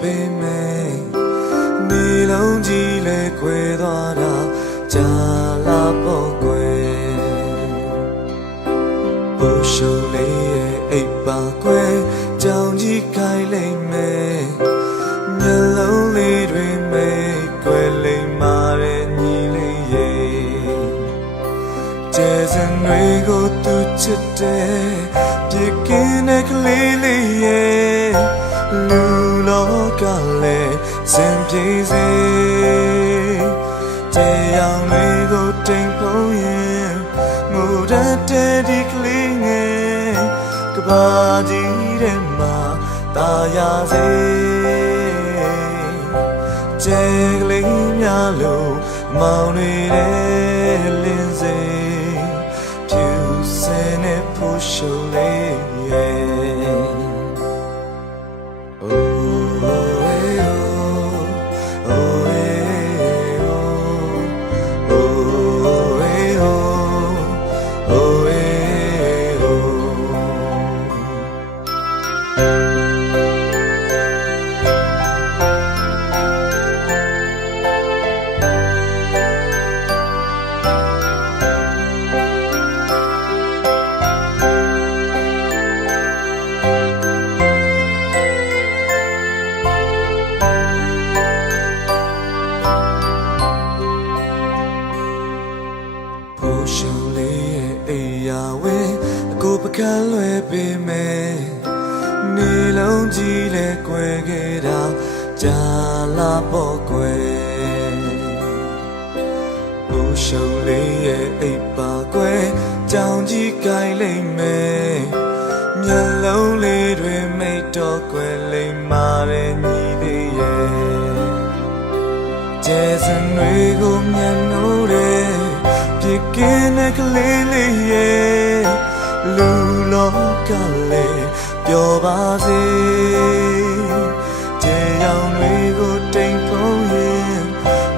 ပေမဲ့နေလုံးကြီးလဲခွဲသွားတာကြာလာပေါ့ကွယ်ဘုရှုံလေးရဲ့အိပ်ပါကွယ်ကြောင်ကြီးခိုင်လိမ့်မယ်မျက်လုံးလေးတွေမိတ်ကွယ်လိမ့်မာတဲ့ညီလေးရဲ့ကျဲစံတွေကိုသူချစ်တယ်ပြကင်းတဲ့ကလေးလေးရဲ့လူလောကလည်းစင်ပြေစေကျဲရောင်တွေကိုတိမ်ဖုံးရင်ငိုတတ်တဲ့ဒီကလေးငယ်ကဘာကြီးတဲ့မှာตาရစေကျဲကလေးများလို့မောင်နေတဲ့လင်းစေဖြူစင်နဲ့ဖူးရှုံလေးရဲ့ရှုံလေးရဲ့အိယာဝဲအကိုပကန်းလွယ်ပေမဲ့နေလုံးကြီးလဲကွယ်ခဲ့တာကြာလာပေါ့ကွယ်ဘုရှုံလေးရဲ့အိပ်ပါကွယ်ကြောင်ကြီးကိုင်လိမ့်မယ်မျက်လုံးလေးတွေမိတ်တော့ကွယ်လိမ့်မာတဲ့ညီလေးရဲ့ကျဲစံတွေကိုမျက်နှိုးတဲ့ပြကင်းတဲ့ကလေးလေးရဲ့လူလောကလည်းပျော်ပါစေကျေရောင်တွေကိုတိမ်ဖုံးရင်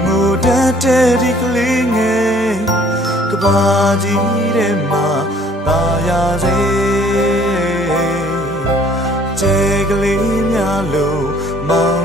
ငိုတတ်တဲ့ဒီကလေးငယ်ကဘာကြီးတဲ့မှာပါရစေကျေကလေးများလို့မောင်